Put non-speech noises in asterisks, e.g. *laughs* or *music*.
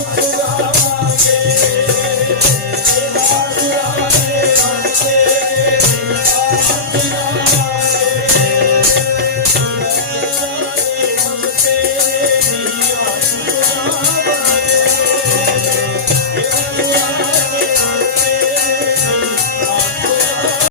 Yeah. *laughs*